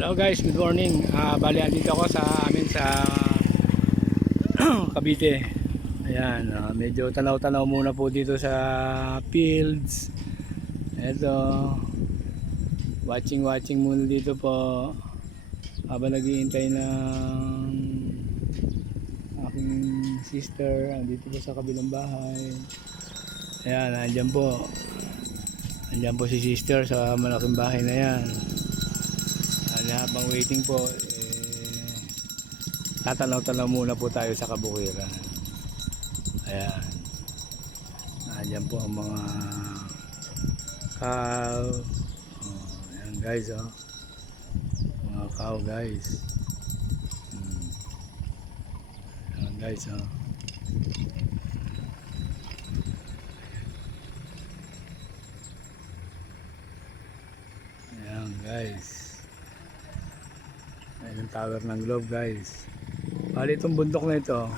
Hello guys, good morning. Bali andito ako sa amin sa Cavite. Ayan, medyo tanaw-tanaw muna po dito sa fields. Ito, watching muna dito po habang naghihintay ng aking sister. Andito po sa kabilang bahay. Ayan, andyan po. Andyan po si sister sa malaking bahay na yan. Habang waiting po, tatanaw-tanaw muna po tayo sa kabukiran. Ayan. Ayan po ang mga cow. Ayan guys, mga cow guys. Ayan guys, Ayan guys. Ayan ang tower ng Globe guys. Bali itong bundok na ito,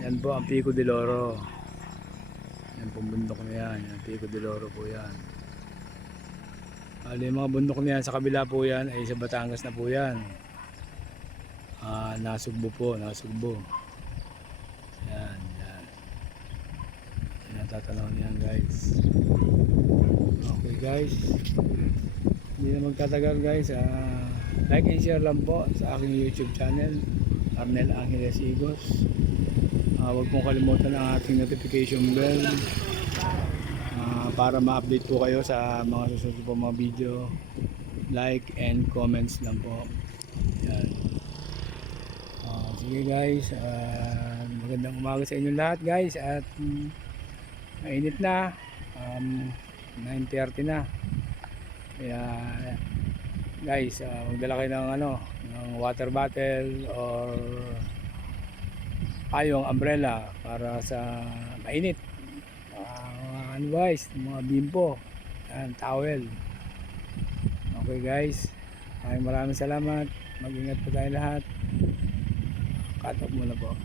yan po ang Pico de Oro. Yan po bundok na yan, yan Pico de Oro po yan. Bali mga bundok na yan sa kabila po yan ay sa Batangas na po yan. Nasugbo po, nasugbo. Yan, yan. Yan ang tatanaw niyan guys. Okay guys, hindi na magtatagal guys. Like and share lang po sa aking YouTube channel, Arnel Angeles Igos. Huwag pong kalimutan ang ating notification bell para ma-update po kayo sa mga susunod po mga video. Like and comments lang po. Yan. Sige guys, magandang umaga sa inyo lahat guys. At mainit na, 9:30 na. Kaya guys, magdala kayo ng water bottle or payong, umbrella para sa mainit. Ano guys, mga bimpo, and towel. Okay guys, maraming salamat. Mag-ingat po tayo lahat. Cut off muna po.